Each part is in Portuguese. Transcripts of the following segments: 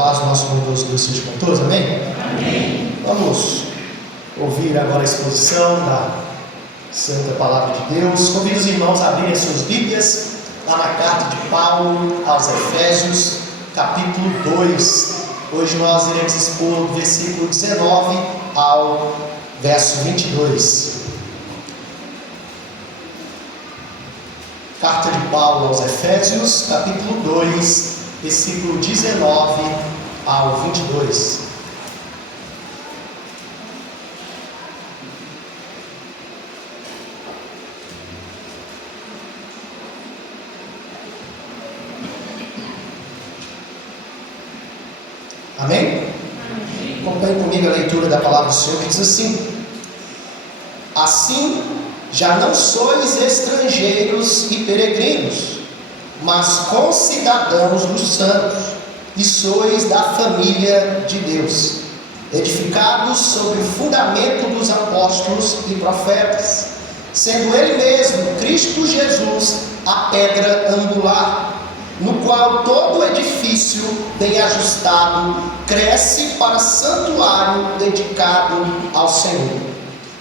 Paz, nosso bondoso Deus seja com todos, amém? Amém. Vamos ouvir agora a exposição da Santa Palavra de Deus. Convido os irmãos a abrirem as suas Bíblias lá na carta de Paulo aos Efésios, capítulo 2. Hoje nós iremos expor do versículo 19 ao verso 22. Carta de Paulo aos Efésios, capítulo 2, versículo 19 ao 22. Amém? Acompanhe comigo a leitura da palavra do Senhor, que diz assim: assim, já não sois estrangeiros e peregrinos, mas concidadãos dos santos, e sois da família de Deus, edificados sobre o fundamento dos apóstolos e profetas, sendo Ele mesmo, Cristo Jesus, a pedra angular, no qual todo edifício bem ajustado cresce para santuário dedicado ao Senhor,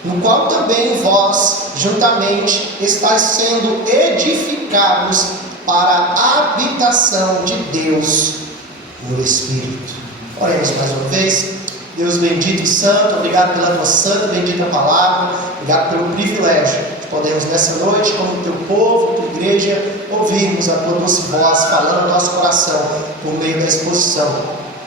no qual também vós juntamente estáis sendo edificados para a habitação de Deus no Espírito. Oremos mais uma vez. Deus bendito e santo, obrigado pela tua santa e bendita palavra, obrigado pelo privilégio de podermos nessa noite, como teu povo, tua igreja, ouvirmos a tua doce voz falando no nosso coração por meio da exposição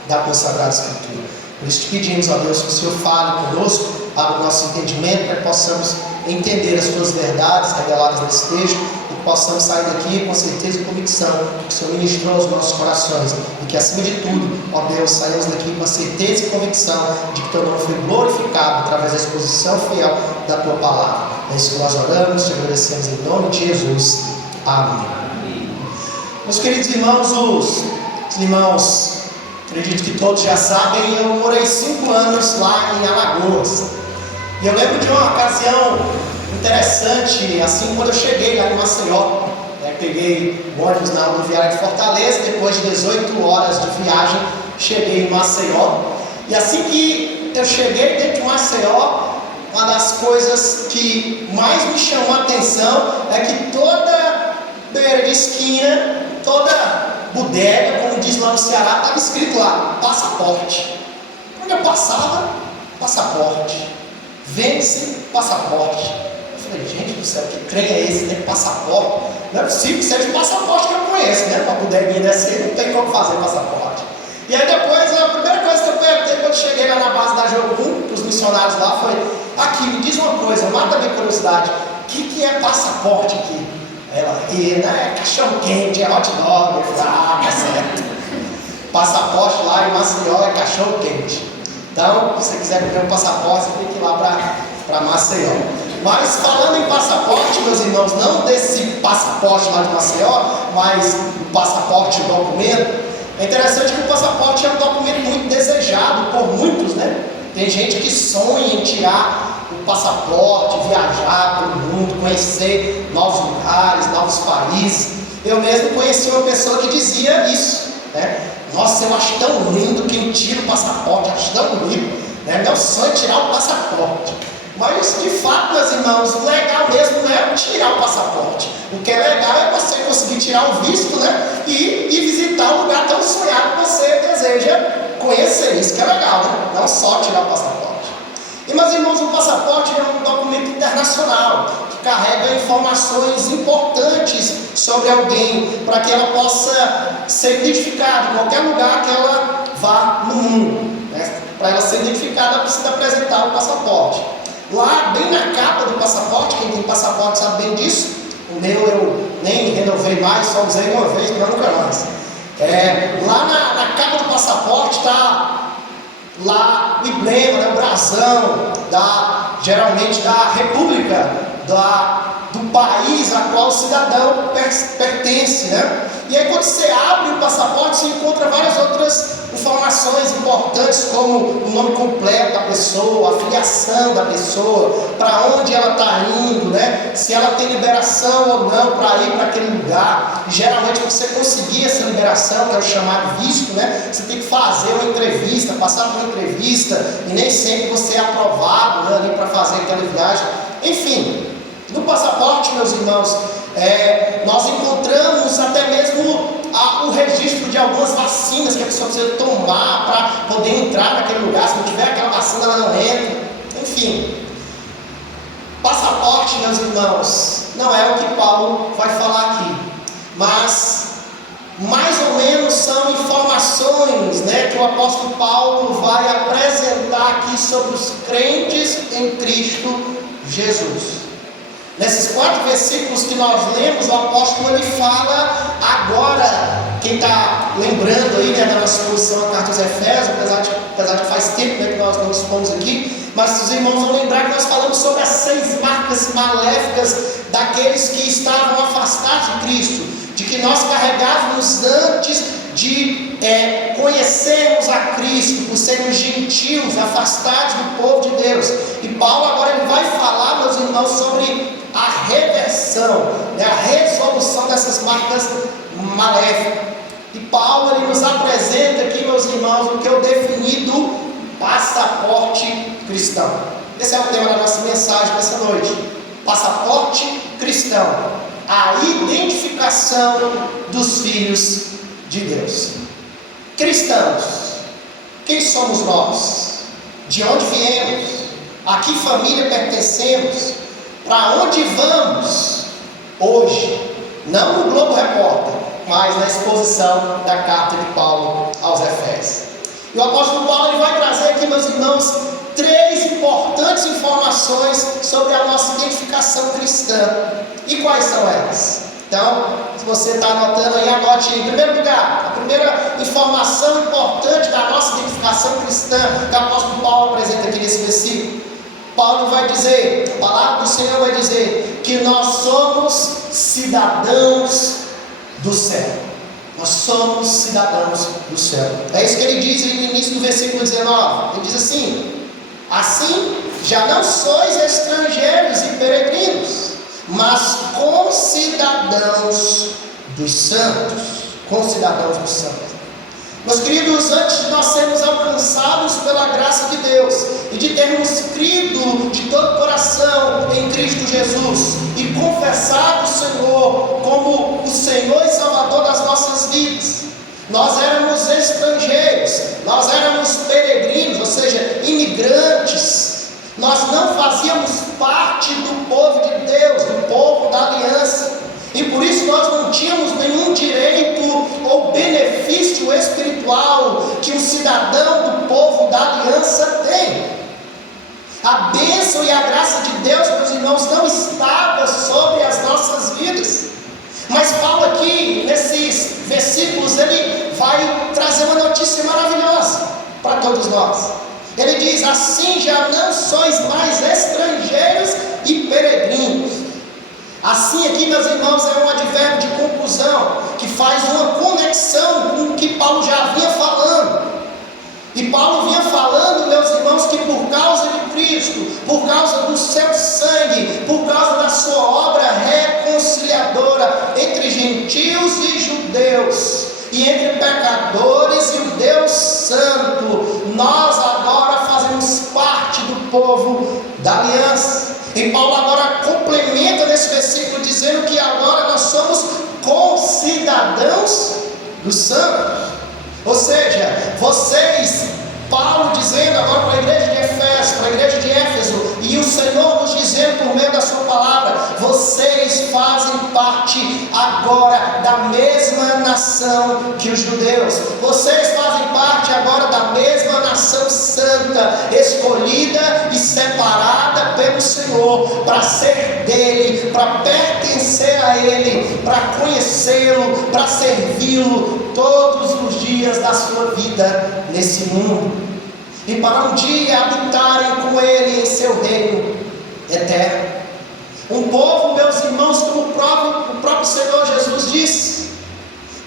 da tua Sagrada Escritura. Por isso te pedimos, ó Deus, que o Senhor fale conosco, abra o nosso entendimento para que possamos entender as tuas verdades reveladas nesse texto e que possamos sair daqui com certeza e convicção que o Senhor ministrou aos nossos corações e que, acima de tudo, ó Deus, saímos daqui com a certeza e convicção de que teu nome foi glorificado através da exposição fiel da tua palavra. É isso que nós oramos, te agradecemos em nome de Jesus. Amém. Meus queridos irmãos, os irmãos, acredito que todos já sabem, eu morei 5 anos lá em Alagoas. E eu lembro de uma ocasião interessante, assim, quando eu cheguei lá em Maceió. Peguei o ônibus na rodoviária de Fortaleza, depois de 18 horas de viagem, cheguei em Maceió. E assim que eu cheguei dentro de Maceió, uma das coisas que mais me chamou a atenção é que toda beira de esquina, toda bodega, como diz lá no Ceará, estava escrito lá, passaporte. Quando eu passava, passaporte. Vende-se passaporte. Eu falei, gente do céu, que trem é esse, né? Passaporte. Não é possível que seja o passaporte que eu conheço, né? Uma bodeguinha dessa aí não tem como fazer passaporte. E aí depois, a primeira coisa que eu perguntei quando cheguei lá na base da Jogum, para os missionários lá, foi: aqui, me diz uma coisa, mata a minha curiosidade, o que é passaporte aqui? Ela ria, né? Cachorro quente, é hot dog. Eu falei, tá certo. Passaporte lá em Maceió é cachorro quente. Então, se você quiser comprar um passaporte, você tem que ir lá para Maceió. Mas falando em passaporte, meus irmãos, não desse passaporte lá de Maceió, mas o passaporte, o documento, é interessante que o passaporte é um documento muito desejado por muitos, né? Tem gente que sonha em tirar o passaporte, viajar pelo mundo, conhecer novos lugares, novos países. Eu mesmo conheci uma pessoa que dizia isso, né? Nossa, eu acho tão lindo quem tira o passaporte, acho tão lindo, né? Meu sonho é tirar o passaporte. Mas de fato, meus irmãos, o legal mesmo não é tirar o passaporte. O que é legal é você conseguir tirar o visto, né? E visitar o lugar tão sonhado que você deseja conhecer. Isso que é legal, né? Não só tirar o passaporte. E, meus irmãos, o passaporte é um documento internacional que carrega informações importantes sobre alguém para que ela possa ser identificada em qualquer lugar que ela vá no mundo, né? Para ela ser identificada, ela precisa apresentar o passaporte. Lá, bem na capa do passaporte, quem tem passaporte sabe bem disso. O meu eu nem renovei mais, só usei uma vez, mas nunca mais. Lá na capa do passaporte está lá o emblema, né, o brasão, geralmente da república, do país a qual o cidadão pertence, né? E aí quando você abre o passaporte, você encontra várias outras informações importantes importantes como o nome completo da pessoa, a filiação da pessoa, para onde ela está indo, né? Se ela tem liberação ou não para ir para aquele lugar. E geralmente você conseguir essa liberação, que é o chamado visto, né? Você tem que fazer uma entrevista, passar por uma entrevista, e nem sempre você é aprovado, né, ali para fazer aquela viagem. Enfim, no passaporte, meus irmãos, nós encontramos até mesmo o registro de algumas vacinas que a pessoa precisa tomar para poder entrar naquele lugar. Se não tiver aquela vacina, ela não entra. Enfim, passaporte, meus irmãos, não é o que Paulo vai falar aqui, mas mais ou menos são informações, né, que o apóstolo Paulo vai apresentar aqui sobre os crentes em Cristo Jesus. Nesses 4 versículos que nós lemos, o apóstolo ele fala agora, quem está lembrando aí, né, da nossa exposição à carta aos Efésios, apesar de faz tempo, né, que nós não expomos aqui, mas os irmãos vão lembrar que nós falamos sobre as 6 marcas maléficas daqueles que estavam afastados de Cristo, de que nós carregávamos antes de conhecermos a Cristo, por sermos gentios, afastados do povo de Deus. E Paulo agora ele vai falar, meus irmãos, sobre a reversão, né, a resolução dessas marcas maléficas. E Paulo ele nos apresenta aqui, meus irmãos, o que eu defini do passaporte cristão. Esse é o tema da nossa mensagem dessa noite. Passaporte cristão. A identificação dos filhos de Deus. Cristãos, quem somos nós? De onde viemos? A que família pertencemos? Para onde vamos hoje? Não no Globo Repórter, mas na exposição da carta de Paulo aos Efésios. E o apóstolo Paulo ele vai trazer aqui, meus irmãos, 3 importantes informações sobre a nossa identificação cristã. E quais são elas? Então, se você está anotando aí, anote em primeiro lugar, a primeira informação importante da nossa identificação cristã que o apóstolo Paulo apresenta aqui nesse versículo. Paulo vai dizer, a palavra do Senhor vai dizer que nós somos cidadãos do céu. Nós somos cidadãos do céu. É isso que ele diz no início do versículo 19. Ele diz assim, já não sois estrangeiros e peregrinos, mas concidadãos dos santos. Concidadãos dos santos. Meus queridos, antes de nós sermos alcançados pela graça de Deus e de termos crido de todo o coração em Cristo Jesus e confessado o Senhor como o Senhor e Salvador das nossas vidas, nós éramos estrangeiros, nós éramos peregrinos, ou seja, imigrantes. Nós não fazíamos parte do povo de Deus, do povo da aliança. E por isso nós não tínhamos nenhum direito ou benefício espiritual que um cidadão do povo da aliança tem. A bênção e a graça de Deus, meus irmãos, não estava sobre as nossas vidas. Mas Paulo aqui, nesses versículos, ele vai trazer uma notícia maravilhosa para todos nós. Ele diz, assim já não sois mais estrangeiros e peregrinos. Assim aqui, meus irmãos, é um advérbio de conclusão, que faz uma conexão com o que Paulo já vinha falando. E Paulo vinha falando, meus irmãos, que por causa de Cristo, por causa do seu sangue, por causa da sua obra reconciliadora entre gentios e judeus, e entre pecadores e o Deus Santo, nós agora fazemos parte do povo da aliança. E Paulo agora complementa nesse versículo dizendo que agora nós somos concidadãos dos santos. Ou seja, vocês, Paulo dizendo agora para a igreja de Efésios, para a igreja de Éfeso, e o Senhor nos dizendo por meio da sua palavra, vocês fazem parte agora da mesma nação que os judeus. Vocês fazem parte agora da mesma nação santa, escolhida e separada pelo Senhor, para ser dele, para pertencer a ele, para conhecê-lo, para servi-lo todos os dias da sua vida nesse mundo, e para um dia habitarem com ele em seu reino eterno. Um povo, meus irmãos, como o próprio Senhor Jesus disse,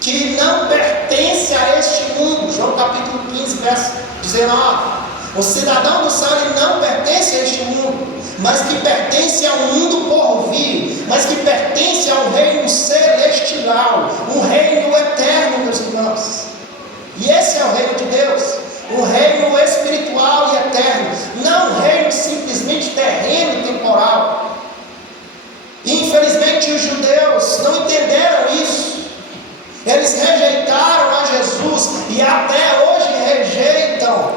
que não pertence a este mundo. João capítulo 15, verso 19. O cidadão do céu, ele não pertence a este mundo, mas que pertence ao mundo por vir, mas que pertence ao reino celestial, um reino eterno, meus irmãos. E esse é o reino de Deus, um reino espiritual e eterno, não um reino simplesmente terreno e temporal. Infelizmente os judeus não entenderam isso. Eles rejeitaram a Jesus e até hoje rejeitam,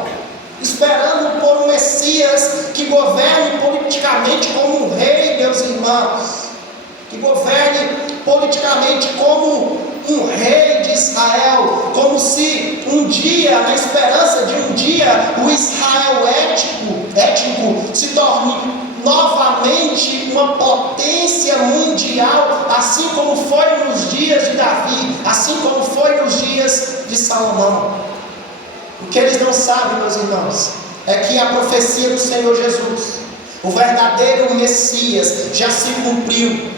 esperando por um Messias que governe politicamente como um rei, meus irmãos, que governe politicamente como um rei de Israel, como se um dia, na esperança de um dia, o Israel étnico se torne novamente uma potência mundial, assim como foi nos dias de Davi, assim como foi nos dias de Salomão. O que eles não sabem, meus irmãos, é que a profecia do Senhor Jesus, o verdadeiro Messias, já se cumpriu.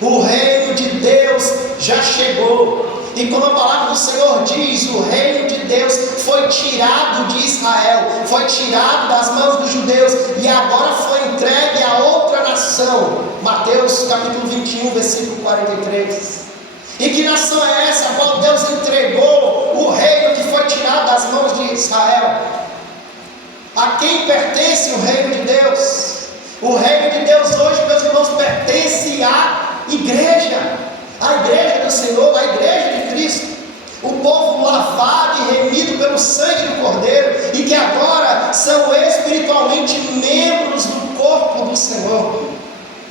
O reino de Deus já chegou. E como a palavra do Senhor diz, o reino de Deus foi tirado de Israel, foi tirado das mãos dos judeus e agora foi entregue a outra nação. Mateus capítulo 21, versículo 43. E que nação é essa a qual Deus entregou o reino que foi tirado das mãos de Israel? A quem pertence o reino de Deus? O reino de Deus hoje, meus irmãos, pertence à igreja, a igreja do Senhor, a igreja de Cristo, o povo lavado e remido pelo sangue do Cordeiro, e que agora são espiritualmente membros do corpo do Senhor,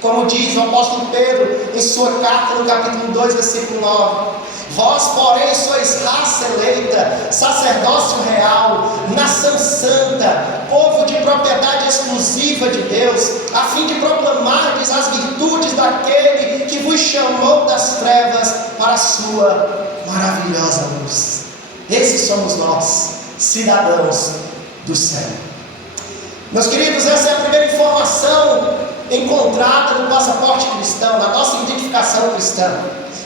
como diz o apóstolo Pedro em sua carta no capítulo 2, versículo 9: vós porém sois raça eleita, sacerdócio real, nação santa, povo de propriedade exclusiva de Deus, a fim de proclamardes as virtudes daquele que vos chamou das trevas para a sua maravilhosa luz. Esses somos nós, cidadãos do céu. Meus queridos, essa é a primeira informação encontrada no passaporte cristão, na nossa identificação cristã.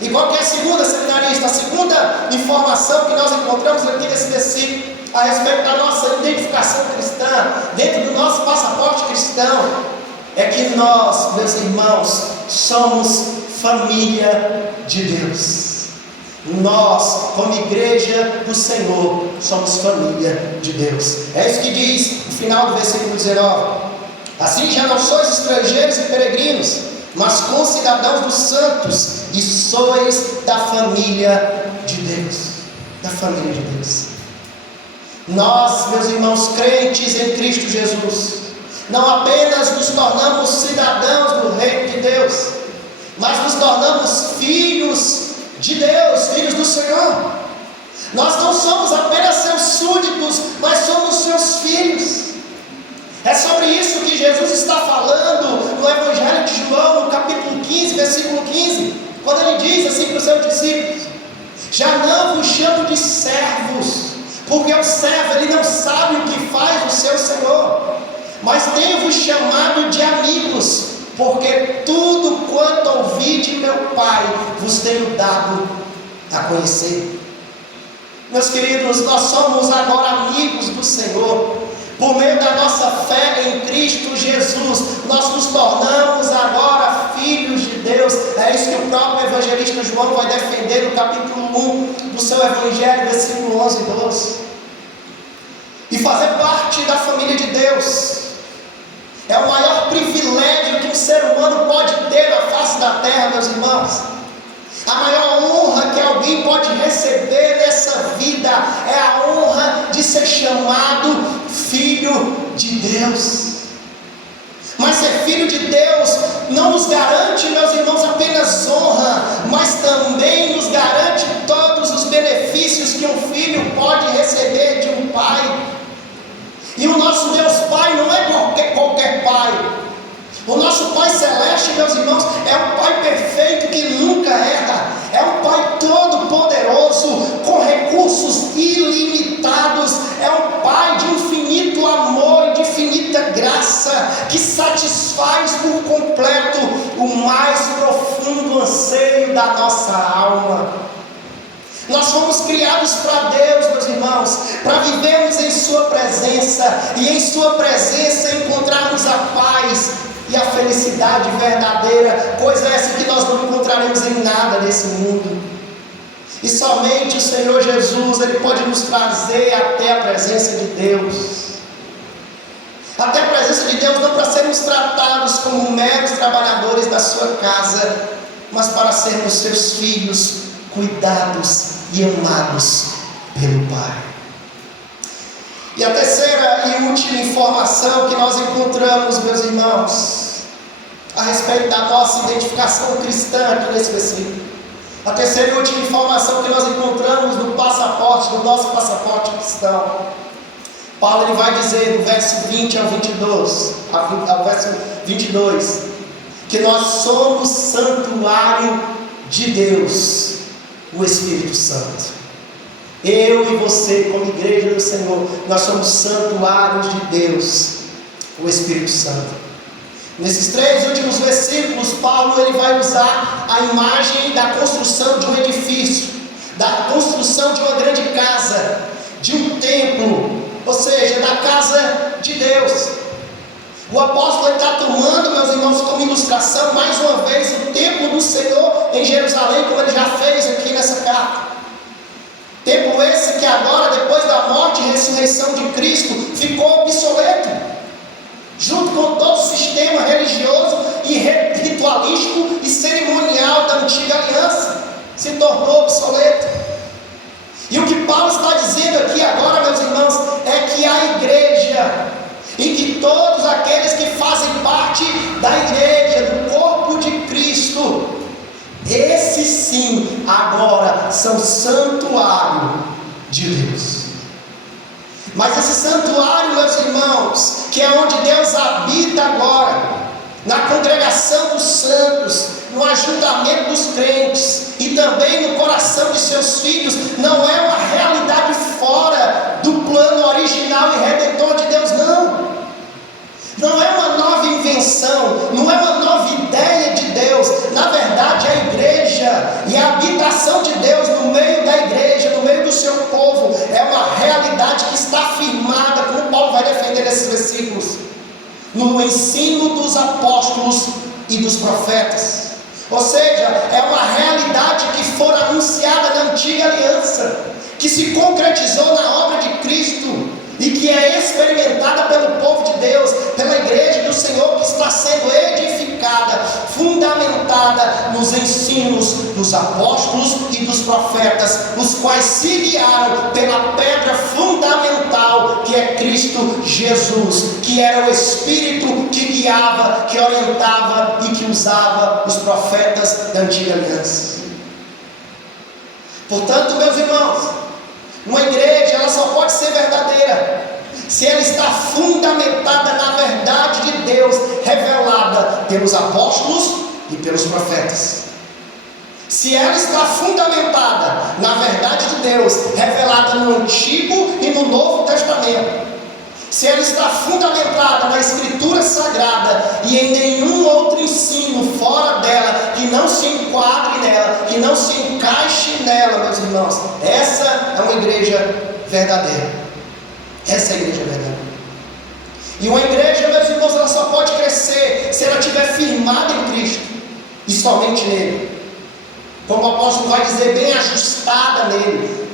E qual que é a segunda, seminarista? A segunda informação que nós encontramos aqui nesse versículo a respeito da nossa identificação cristã, dentro do nosso passaporte cristão, é que nós, meus irmãos, somos família de Deus. Nós, como igreja do Senhor, somos família de Deus. É isso que diz no final do versículo 19: assim já não sois estrangeiros e peregrinos, mas concidadãos dos santos, e sois da família de Deus. Da família de Deus. Nós, meus irmãos crentes em Cristo Jesus, não apenas nos tornamos cidadãos do reino de Deus, mas nos tornamos filhos de Deus, filhos do Senhor. Nós não somos apenas seus súditos, mas somos seus filhos. É sobre isso que Jesus está falando no Evangelho de João, no capítulo 15, versículo 15, quando ele diz assim para os seus discípulos: já não vos chamo de servos, porque o servo ele não sabe o que faz o seu Senhor, mas tenho-vos chamado de amigos, porque tudo quanto ouvi de meu Pai vos tenho dado a conhecer. Meus queridos, nós somos agora amigos do Senhor. Por meio da nossa fé em Cristo Jesus, nós nos tornamos agora filhos de Deus. É isso que o próprio evangelista João vai defender no capítulo 1 do seu evangelho, versículo 11 e 12. E fazer parte da família de Deus é o maior privilégio que um ser humano pode ter na face da terra, meus irmãos. A maior honra que alguém pode receber nessa vida é a honra de ser chamado filho de Deus. Mas ser filho de Deus não nos garante, meus irmãos, apenas honra, mas também nos garante todos os benefícios que um filho pode receber de um pai. E o nosso Deus Pai não é qualquer pai. O nosso Pai Celeste, meus irmãos, é um Pai perfeito que nunca erra. É um Pai todo-poderoso, com recursos ilimitados. É um Pai de infinito amor e de infinita graça, que satisfaz por completo o mais profundo anseio da nossa alma. Nós fomos criados para Deus, meus irmãos, para vivermos em Sua presença, e em Sua presença encontrarmos a paz e a felicidade verdadeira, coisa essa que nós não encontraremos em nada nesse mundo. E somente o Senhor Jesus, Ele pode nos trazer até a presença de Deus. Até a presença de Deus, não para sermos tratados como meros trabalhadores da sua casa, mas para sermos seus filhos, cuidados e amados pelo Pai. E a terceira e última informação que nós encontramos, meus irmãos, a respeito da nossa identificação cristã aqui nesse versículo. A terceira e última informação que nós encontramos no passaporte, do nosso passaporte cristão. Paulo ele vai dizer no verso 20 ao 22, que nós somos santuário de Deus, o Espírito Santo. Eu e você, como igreja do Senhor, nós somos santuários de Deus, o Espírito Santo. Nesses 3 últimos versículos, Paulo ele vai usar a imagem da construção de um edifício, da construção de uma grande casa, de um templo, ou seja, da casa de Deus. O apóstolo está tomando, meus irmãos, como ilustração, mais uma vez, o templo do Senhor em Jerusalém, como ele já fez aqui nessa carta. Templo esse que agora, depois da morte e ressurreição de Cristo, ficou obsoleto, junto com todo o sistema religioso e ritualístico e cerimonial da antiga aliança, se tornou obsoleto. E o que Paulo está dizendo aqui agora, meus irmãos, é que a igreja, e que todos aqueles que fazem parte da igreja, do corpo de Cristo, esses sim, agora são santuário de Deus. Mas esse santuário, meus irmãos, que é onde Deus habita agora, na congregação dos santos, no ajuntamento dos crentes e também no coração de seus filhos, não é uma realidade fora do plano original e redentor de Deus, não. Não é uma nova invenção, não é uma nova ideia de Deus. Na verdade, a igreja e a habitação de Deus no meio da igreja, no meio do seu povo, é uma realidade que está firmada, como Paulo vai defender nesses versículos, no ensino dos apóstolos e dos profetas. Ou seja, é uma realidade que foi anunciada na antiga aliança, que se concretizou na obra de Cristo e que é experimentada pelo povo de Deus, pela igreja do Senhor, que está sendo edificada, fundamentada nos ensinos dos apóstolos e dos profetas, os quais se guiaram pela pedra fundamental que é Cristo Jesus, que era o Espírito que guiava, que orientava e que usava os profetas da antiga aliança. Portanto, meus irmãos, uma igreja ela só pode ser verdadeira se ela está fundamentada na verdade de Deus, revelada pelos apóstolos e pelos profetas. Se ela está fundamentada na verdade de Deus, revelada no Antigo e no Novo Testamento, se ela está fundamentada na Escritura Sagrada e em nenhum outro ensino fora dela, que não se enquadre nela, que não se encaixe nela, meus irmãos, essa é uma igreja verdadeira. Essa é a igreja verdadeira. E uma igreja, meus irmãos, ela só pode crescer se ela estiver firmada em Cristo e somente nele. Como o apóstolo vai dizer, bem ajustada nele,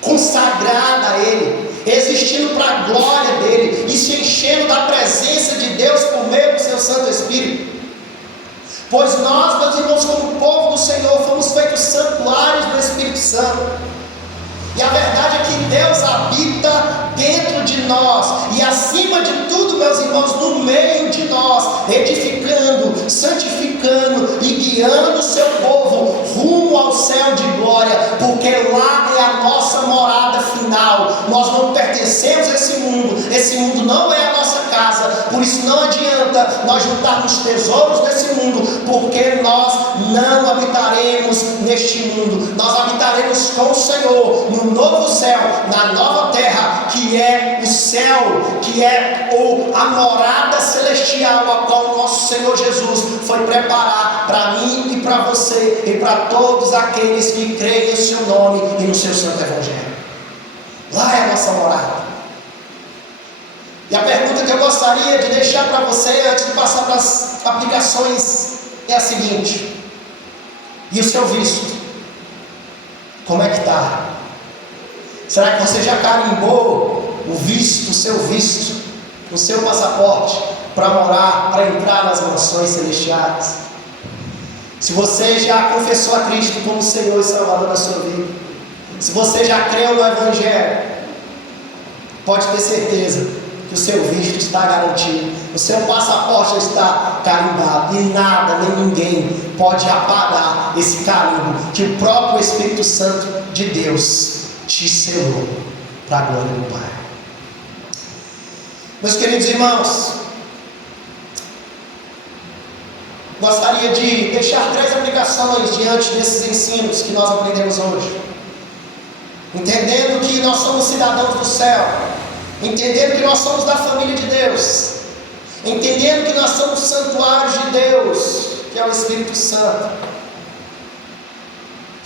consagrada a ele, existindo para a glória dele e se enchendo da presença de Deus por meio do seu Santo Espírito. Pois nós, meus irmãos, como povo do Senhor, fomos feitos santuários do Espírito Santo. E a verdade é que Deus habita dentro de nós e acima de tudo, meus irmãos, no meio de nós, edificando, santificando e guiando o seu povo rumo ao céu de glória, porque lá é a nossa morada final. Nós não pertencemos a esse mundo não é a nossa casa, por isso não adianta nós juntarmos tesouros desse mundo, porque nós não habitaremos neste mundo, nós habitaremos com o Senhor no novo céu, na nova terra, que é o céu, que é a morada celestial, a qual o nosso Senhor Jesus foi preparar para mim e para você e para todos aqueles que creem em seu nome e no seu santo evangelho. Lá é a nossa morada. E a pergunta que eu gostaria de deixar para você antes de passar para as aplicações é a seguinte: e o seu visto? Como é que está? Será que você já carimbou o visto, o seu visto, o seu passaporte para morar, para entrar nas mansões celestiais? Se você já confessou a Cristo como Senhor e Salvador da sua vida, se você já creu no Evangelho, pode ter certeza que o seu visto está garantido, o seu passaporte está carimbado, e nada nem ninguém pode apagar esse carimbo que o próprio Espírito Santo de Deus te selou para a glória do Pai. Meus queridos irmãos, gostaria de deixar 3 aplicações diante desses ensinos que nós aprendemos hoje. Entendendo que nós somos cidadãos do céu, entendendo que nós somos da família de Deus, entendendo que nós somos santuários de Deus, que é o Espírito Santo.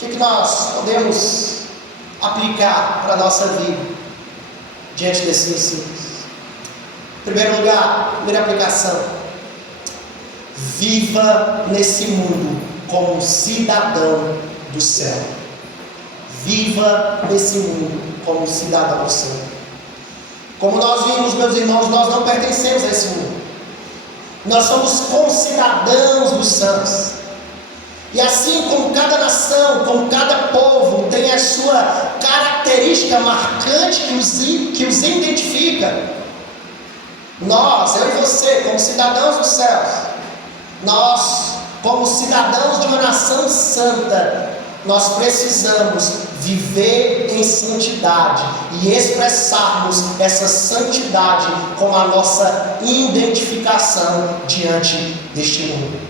O que nós podemos aplicar para a nossa vida diante desses ensinos? Em primeiro lugar, primeira aplicação: viva nesse mundo como um cidadão do céu. Viva nesse mundo como um cidadão do céu. Como nós vimos, meus irmãos, nós não pertencemos a esse mundo. Nós somos concidadãos dos santos. E assim como cada nação, como cada povo tem a sua característica marcante que os identifica, nós, eu e você, como cidadãos dos céus, nós, como cidadãos de uma nação santa, nós precisamos viver em santidade e expressarmos essa santidade como a nossa identificação diante deste mundo.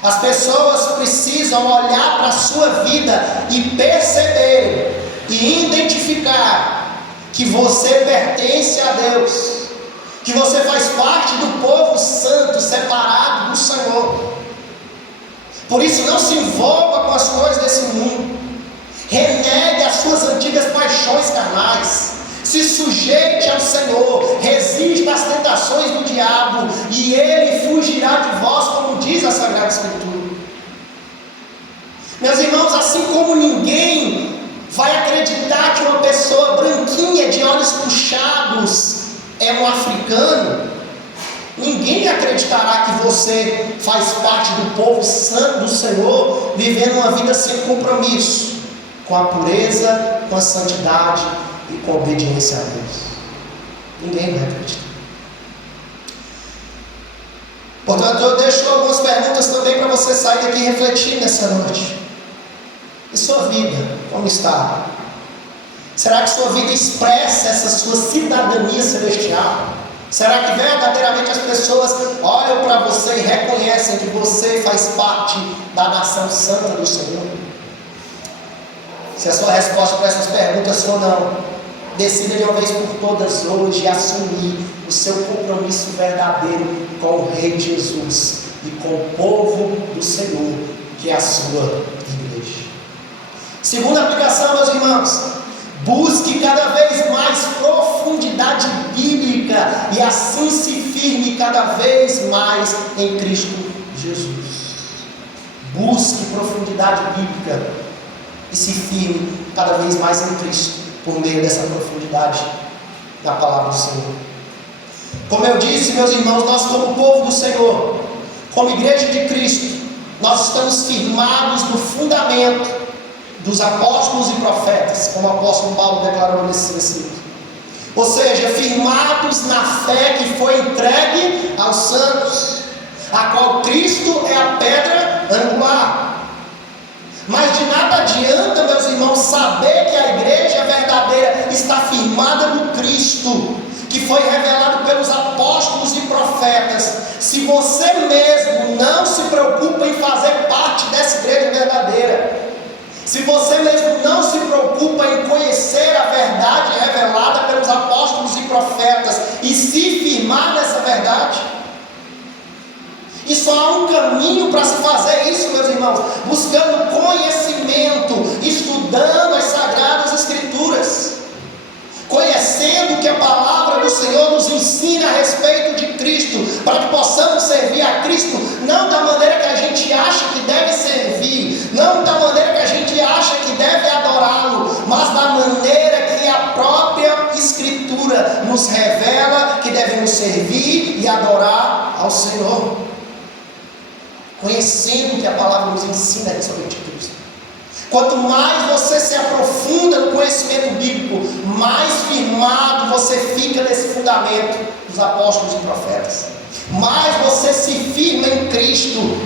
As pessoas precisam olhar para a sua vida e perceber e identificar que você pertence a Deus, que você faz parte do povo santo, separado do Senhor. Por isso, não se envolva com as coisas desse mundo. Renegue as suas antigas paixões carnais. Se sujeite ao Senhor. Resista às tentações do diabo, e ele fugirá de vós, como diz a Sagrada Escritura. Meus irmãos, assim como ninguém vai acreditar que uma pessoa branquinha de olhos puxados é um africano, ninguém acreditará que você faz parte do povo santo do Senhor, vivendo uma vida sem compromisso com a pureza, com a santidade e com a obediência a Deus. Ninguém vai acreditar. Portanto, eu deixo algumas perguntas também para você sair daqui e refletir nessa noite. E sua vida, como está? Será que sua vida expressa essa sua cidadania celestial? Será que verdadeiramente as pessoas olham para você e reconhecem que você faz parte da nação santa do Senhor? Se a sua resposta para essas perguntas for não, decida de uma vez por todas hoje assumir o seu compromisso verdadeiro com o Rei Jesus e com o povo do Senhor, que é a sua igreja. Segunda aplicação, meus irmãos: busque cada vez mais profundidade bíblica e assim se firme cada vez mais em Cristo Jesus. Busque profundidade bíblica e se firme cada vez mais em Cristo, por meio dessa profundidade da palavra do Senhor. Como eu disse, meus irmãos, nós como povo do Senhor, como igreja de Cristo, nós estamos firmados no fundamento dos apóstolos e profetas, como o apóstolo Paulo declarou nesse versículo. Ou seja, firmados na fé que foi entregue aos santos, a qual Cristo é a pedra angular. Mas de nada adianta, meus irmãos, saber que a igreja verdadeira está firmada no Cristo, que foi revelado pelos apóstolos e profetas, se você mesmo não se preocupa em fazer parte dessa igreja verdadeira, se você mesmo não se preocupa em conhecer a verdade revelada pelos apóstolos e profetas e se firmar nessa verdade. E só há um caminho para se fazer isso, meus irmãos: buscando conhecimento, estudando as Sagradas Escrituras, conhecendo o que a palavra do Senhor ensine a respeito de Cristo, para que possamos servir a Cristo, não da maneira que a gente acha que deve servir, não da maneira que a gente acha que deve adorá-lo, mas da maneira que a própria Escritura nos revela que devemos servir e adorar ao Senhor, conhecendo o que a palavra nos ensina a respeito de Cristo. Quanto mais você se aprofunda no conhecimento bíblico, mais firmado você fica nesse fundamento dos apóstolos e profetas, mais você se firma em Cristo,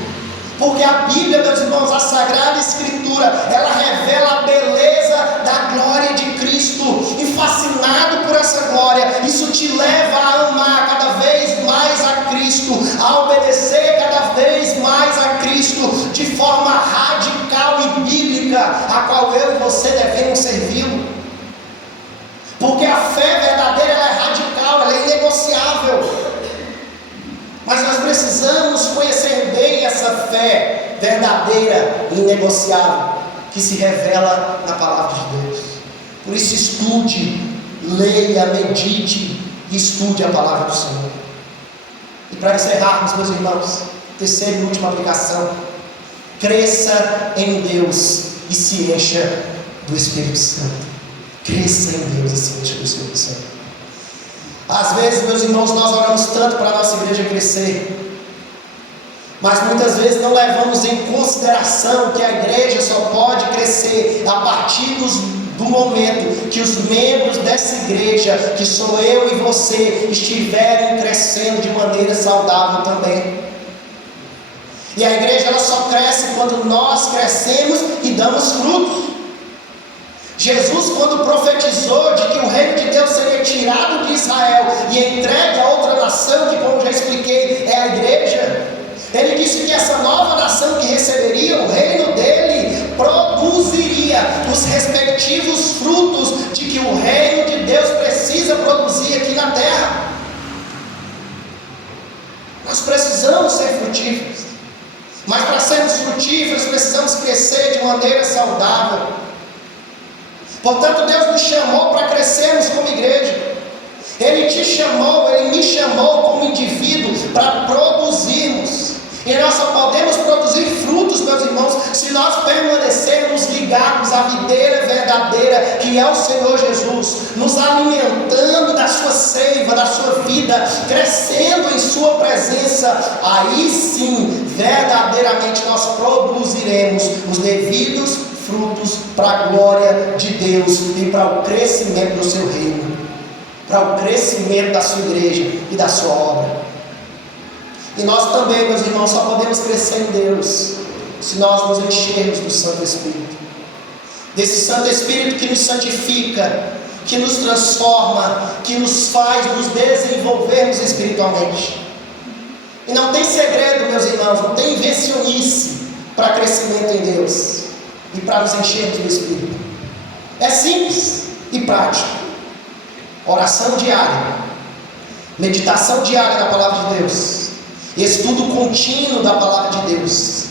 porque a Bíblia, meus irmãos, a Sagrada Escritura, ela revela a beleza da glória de Cristo, e fascinado por essa glória, isso te leva a amar cada vez mais a Cristo, a obedecer cada vez mais a Cristo, de forma radical e bíblica, a qual eu e você devemos servi-lo, porque a fé verdadeira, ela é radical, ela é inegociável. Mas nós precisamos conhecer bem essa fé verdadeira e inegociável, que se revela na palavra de Deus. Por isso estude, leia, medite e estude a palavra do Senhor. E para encerrarmos, meus irmãos, terceira e última aplicação: cresça em Deus e se encha do Espírito Santo. Cresça em Deus e se encha do Espírito Santo. Às vezes, meus irmãos, nós oramos tanto para a nossa igreja crescer, mas muitas vezes não levamos em consideração que a igreja só pode crescer a partir do momento que os membros dessa igreja, que sou eu e você, estiverem crescendo de maneira saudável também. E a igreja, ela só cresce quando nós crescemos e damos frutos. Jesus, quando profetizou de que o reino de Deus seria tirado de Israel e entregue a outra nação, que, como já expliquei, é a igreja, ele disse que essa nova nação que receberia o reino dele produziria os respectivos frutos de que o reino de Deus precisa produzir aqui na terra. Nós precisamos ser frutíferos, mas para sermos frutíferos precisamos crescer de maneira saudável. Portanto, Deus nos chamou para crescermos como igreja. Ele te chamou, Ele me chamou como indivíduo para produzirmos. E nós só podemos produzir frutos, meus irmãos, se nós permanecermos ligados à videira verdadeira, que é o Senhor Jesus, nos alimentando da sua seiva, da sua vida, crescendo em sua presença. Aí sim, verdadeiramente nós produziremos os devidos frutos para a glória de Deus e para o crescimento do seu reino, para o crescimento da sua igreja e da sua obra. E nós também, meus irmãos, só podemos crescer em Deus se nós nos enchermos do Santo Espírito, desse Santo Espírito que nos santifica, que nos transforma, que nos faz nos desenvolvermos espiritualmente. E não tem segredo, meus irmãos, não tem invencionice para crescimento em Deus e para nos enchermos do Espírito. É simples e prático: oração diária, meditação diária na palavra de Deus, estudo contínuo da palavra de Deus,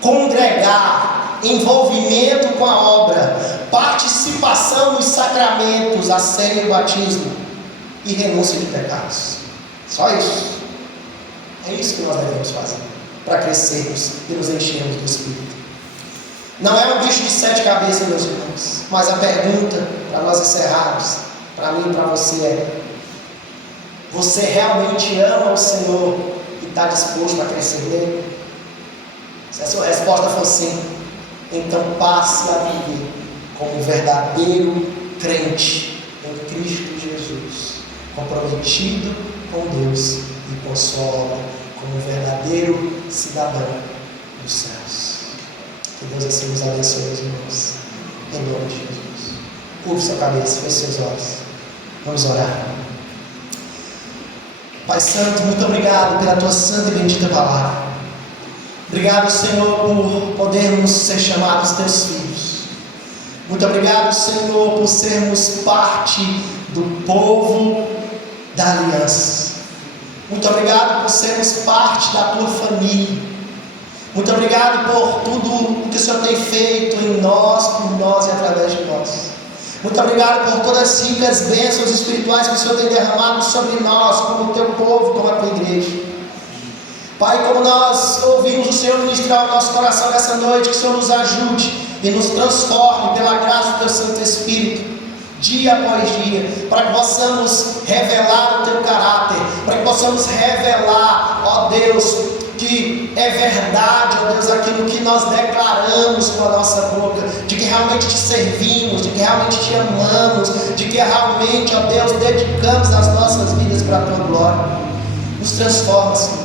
congregar, envolvimento com a obra, participação nos sacramentos, a ceia e o batismo, e renúncia de pecados. Só isso. É isso que nós devemos fazer para crescermos e nos enchermos do Espírito. Não é um bicho de 7 cabeças, meus irmãos, mas a pergunta para nós encerrarmos, para mim e para você é: você realmente ama o Senhor e está disposto a crescer nele? Se a sua resposta for sim, então passe a viver como um verdadeiro crente em Cristo Jesus, comprometido com Deus e com sua obra, como um verdadeiro cidadão dos céus. Que Deus assim nos abençoe, meus irmãos, em nome de Jesus. Curve sua cabeça, feche seus olhos. Vamos orar. Pai Santo, muito obrigado pela tua santa e bendita palavra. Obrigado, Senhor, por podermos ser chamados teus filhos. Muito obrigado, Senhor, por sermos parte do povo da aliança. Muito obrigado por sermos parte da tua família. Muito obrigado por tudo o que o Senhor tem feito em nós, por nós e através de nós. Muito obrigado por todas as ricas bênçãos espirituais que o Senhor tem derramado sobre nós, como o teu povo, como a tua igreja. Pai, como nós ouvimos o Senhor ministrar o nosso coração nessa noite, que o Senhor nos ajude e nos transforme pela graça do teu Santo Espírito, dia após dia, para que possamos revelar o teu caráter, para que possamos revelar, ó Deus, que é verdade, ó Deus, aquilo que nós declaramos com a nossa boca, de que realmente te servimos, de que realmente te amamos, de que realmente, ó Deus, dedicamos as nossas vidas para a tua glória. Nos transforma, Senhor.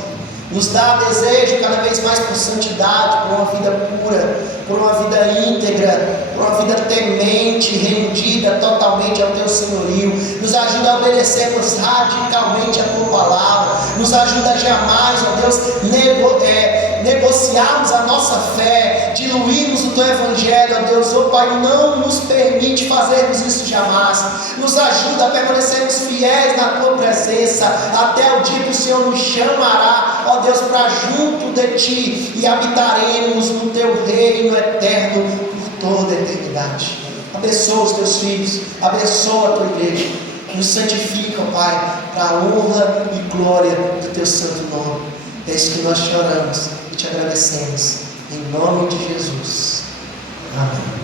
Nos dá desejo cada vez mais por santidade, por uma vida pura, por uma vida íntegra, por uma vida temente, rendida totalmente ao teu senhorio. Nos ajuda a obedecermos radicalmente a tua palavra. Nos ajuda a jamais, ó Deus, negociarmos a nossa fé, diluirmos o teu evangelho, ó Deus. Ó Pai, não nos permite fazermos isso jamais. Nos ajuda a permanecermos fiéis na tua presença, até o dia que o Senhor nos chamará, ó Deus, para junto de ti, e habitaremos no teu reino eterno por toda a eternidade. Abençoa os teus filhos, abençoa a tua igreja, nos santifica, Pai, para a honra e glória do teu santo nome. É isso que nós te oramos e te agradecemos, em nome de Jesus. Amém.